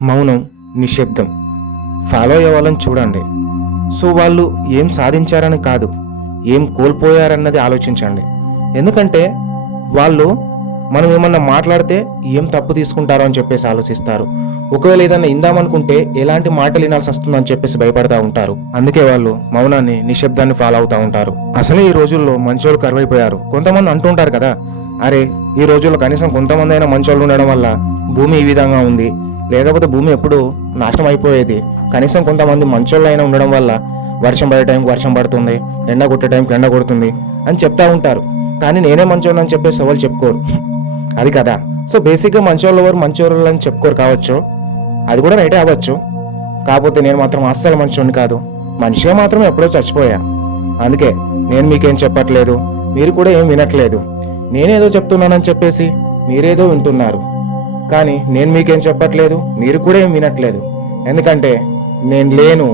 మౌనం, నిశ్శబ్దం. ఫాలో అయ్యే వాళ్ళని చూడండి. సో వాళ్ళు ఏం సాధించారని కాదు, ఏం కోల్పోయారన్నది ఆలోచించండి. ఎందుకంటే వాళ్ళు మనం ఏమన్నా మాట్లాడితే ఏం తప్పు తీసుకుంటారో అని చెప్పేసి ఆలోచిస్తారు. ఒకవేళ ఏదన్నా ఇందామనుకుంటే ఎలాంటి మాటలు వినాల్సి వస్తుందని చెప్పేసి భయపడతా ఉంటారు. అందుకే వాళ్ళు మౌనాన్ని, నిశ్శబ్దాన్ని ఫాలో అవుతూ ఉంటారు. అసలే ఈ రోజుల్లో మంచోళ్ళు కరువైపోయారు. కొంతమంది అంటుంటారు కదా, అరే ఈ రోజుల్లో కనీసం కొంతమంది అయినా మంచోళ్ళు ఉండడం వల్ల భూమి ఈ విధంగా ఉంది, లేకపోతే భూమి ఎప్పుడు నాశనం అయిపోయేది. కనీసం కొంతమంది మంచోళ్ళు అయినా ఉండడం వల్ల వర్షం పడే టైంకి వర్షం పడుతుంది, ఎండ కొట్టే టైంకి ఎండ కొడుతుంది అని చెప్తా ఉంటారు. కానీ నేనే మంచోళ్ళు అని చెప్పేసి ఎవరు చెప్పుకోరు. అది కదా. సో బేసిక్గా మంచోళ్ళు ఎవరు మంచోళ్ళు అని చెప్పుకోరు కావచ్చు, అది కూడా రైటే అవ్వచ్చు. కాకపోతే నేను మాత్రం అస్సలు మంచోడిని కాదు, మనిషిగా మాత్రం ఎప్పుడో చచ్చిపోయా. అందుకే నేను మీకేం చెప్పట్లేదు, మీరు కూడా ఏం వినట్లేదు. నేనేదో చెప్తున్నానని చెప్పేసి మీరేదో వింటున్నారు, కానీ నేను మీకేం చెప్పట్లేదు, మీరు కూడా ఏం వినట్లేదు. ఎందుకంటే నేను లేను.